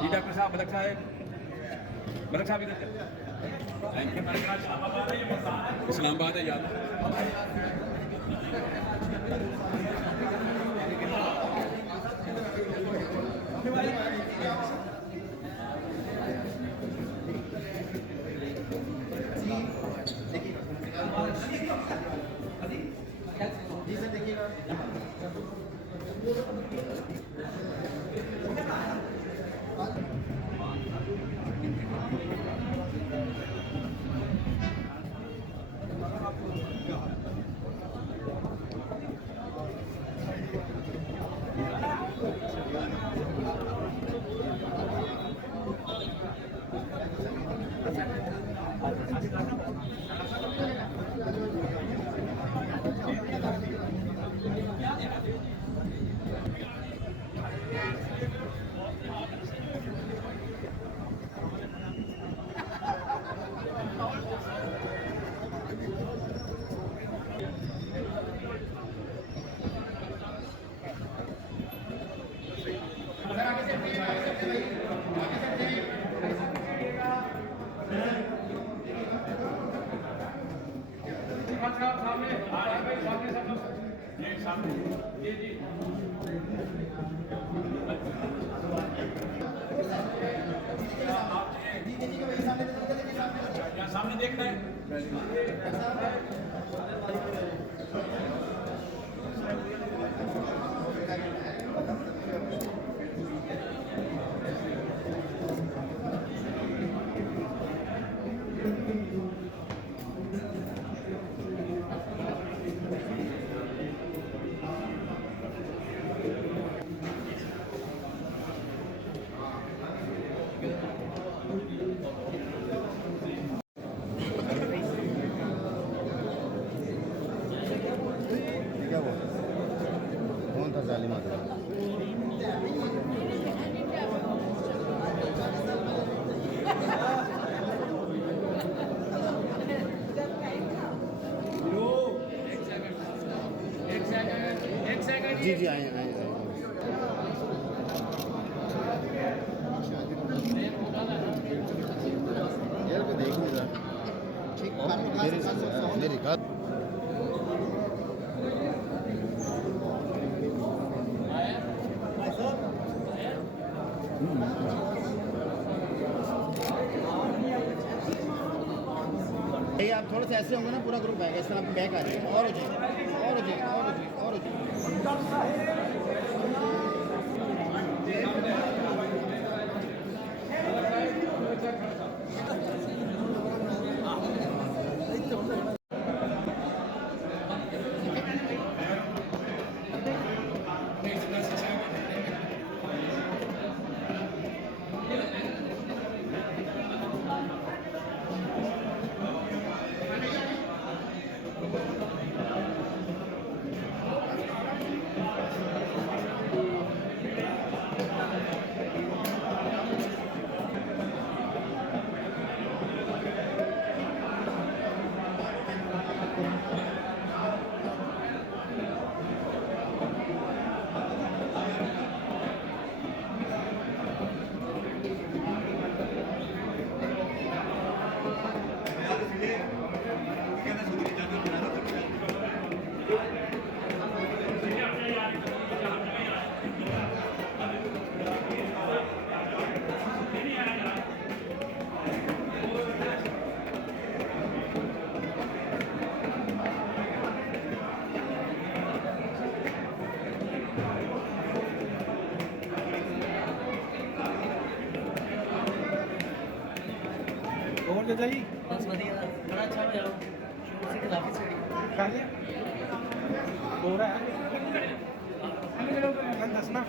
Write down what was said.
जी doctor साहब, मलक साहब इधर थैंक यू। इस्लामाबाद है याद। जी सर देखिएगा। सामने देखना है। क्या वो कौन था जालिम आदमी? जी जी आए आए यार को देख नहीं रहा। मेरी बात ये आप थोड़े से ऐसे होंगे ना, पूरा ग्रुप आएगा। इस तरह बैक आ जाएगा और हो जाएगा और हो जाएगा और हो जाएगा और हो जाएगा। और दादा जी बस बढ़िया, बड़ा अच्छा हो जाओ। उसी के लाके से खा लिया हो रहा है दसना